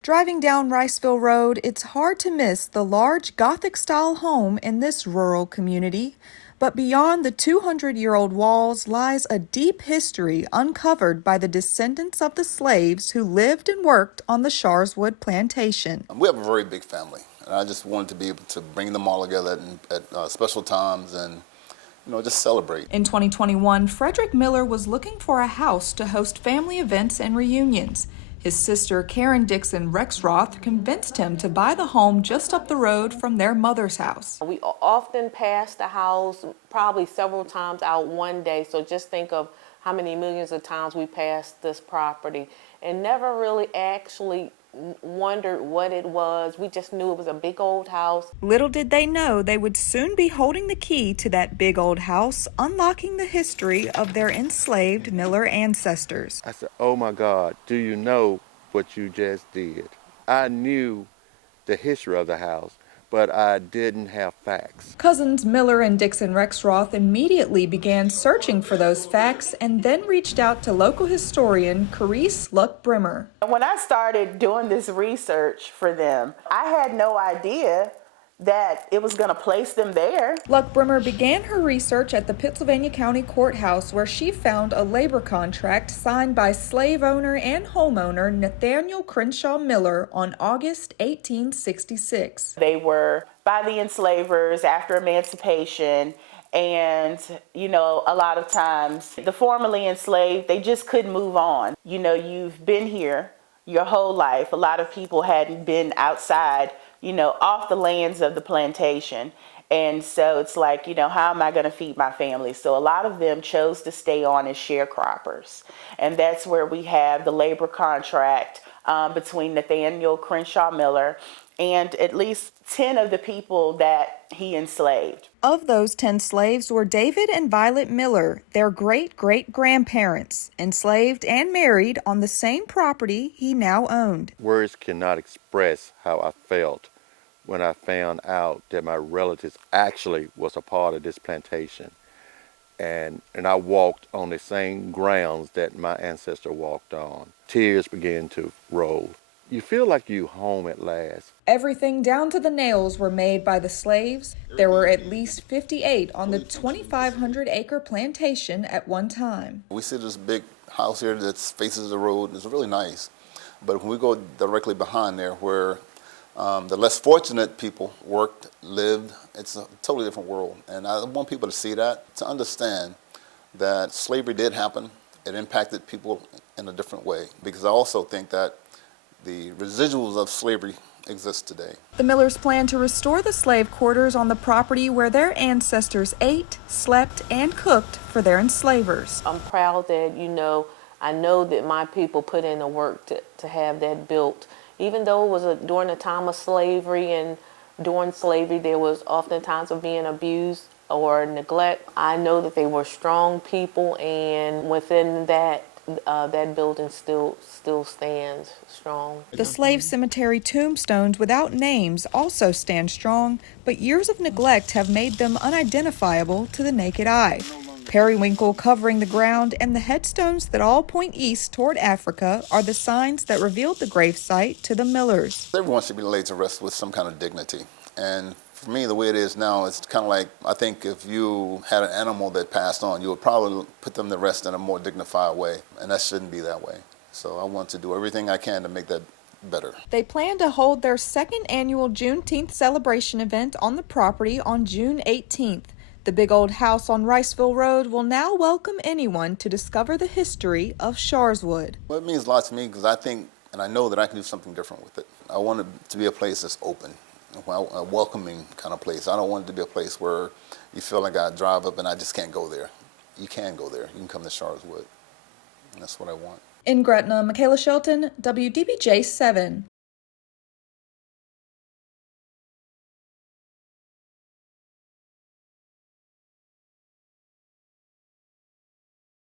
Driving down Riceville Road, it's hard to miss the large Gothic-style home in this rural community. But beyond the 200-year-old walls lies a deep history uncovered by the descendants of the slaves who lived and worked on the Sharswood plantation. We have a very big family, and I just wanted to be able to bring them all together at special times and just celebrate. In 2021, Frederick Miller was looking for a house to host family events and reunions. His sister, Karen Dixon Rexroth, convinced him to buy the home just up the road from their mother's house. We often pass the house, probably several times out one day, so just think of how many millions of times we passed this property and never really actually wondered what it was. We just knew it was a big old house. Little did they know they would soon be holding the key to that big old house, unlocking the history of their enslaved Miller ancestors. I said, "Oh my God, do you know what you just did?" I knew the history of the house, but I didn't have facts. Cousins Miller and Dixon Rexroth immediately began searching for those facts and then reached out to local historian Carice Luck-Brimmer. When I started doing this research for them, I had no idea that it was going to place them there. Luck-Brimmer began her research at the Pittsylvania County Courthouse, where she found a labor contract signed by slave owner and homeowner Nathaniel Crenshaw Miller on August 1866. They were by the enslavers after emancipation, and a lot of times the formerly enslaved, they just couldn't move on. You've been here your whole life. A lot of people hadn't been outside, off the lands of the plantation. And so it's like, how am I going to feed my family? So a lot of them chose to stay on as sharecroppers. And that's where we have the labor contract between Nathaniel Crenshaw Miller and at least 10 of the people that he enslaved. Of those 10 slaves were David and Violet Miller, their great-great-grandparents, enslaved and married on the same property he now owned. Words cannot express how I felt when I found out that my relatives actually was a part of this plantation. And I walked on the same grounds that my ancestor walked on. Tears began to roll. You feel like you're home at last. Everything down to the nails were made by the slaves. There were at least 58 on the 2,500-acre plantation at one time. We see this big house here that faces the road. It's really nice. But when we go directly behind there where the less fortunate people worked, lived, it's a totally different world. And I want people to see that, to understand that slavery did happen. It impacted people in a different way. Because I also think that the residuals of slavery exist today. The Millers plan to restore the slave quarters on the property where their ancestors ate, slept, and cooked for their enslavers. I'm proud that, I know that my people put in the work to have that built. Even though it was during the time of slavery, and during slavery there was oftentimes of being abused or neglect, I know that they were strong people, and within that, that building still stands strong. The slave cemetery tombstones without names also stand strong, but years of neglect have made them unidentifiable to the naked eye. Periwinkle covering the ground and the headstones that all point east toward Africa are the signs that revealed the gravesite to the Millers. Everyone should be laid to rest with some kind of dignity. And for me, the way it is now, it's kind of like, I think if you had an animal that passed on, you would probably put them to rest in a more dignified way. And that shouldn't be that way. So I want to do everything I can to make that better. They plan to hold their second annual Juneteenth celebration event on the property on June 18th. The big old house on Riceville Road will now welcome anyone to discover the history of Sharswood. Well, it means a lot to me because I think, and I know that I can do something different with it. I want it to be a place that's open, a welcoming kind of place. I don't want it to be a place where you feel like I drive up and I just can't go there. You can go there. You can come to Sharswood. And that's what I want. In Gretna, Makayla, Shelton, WDBJ 7.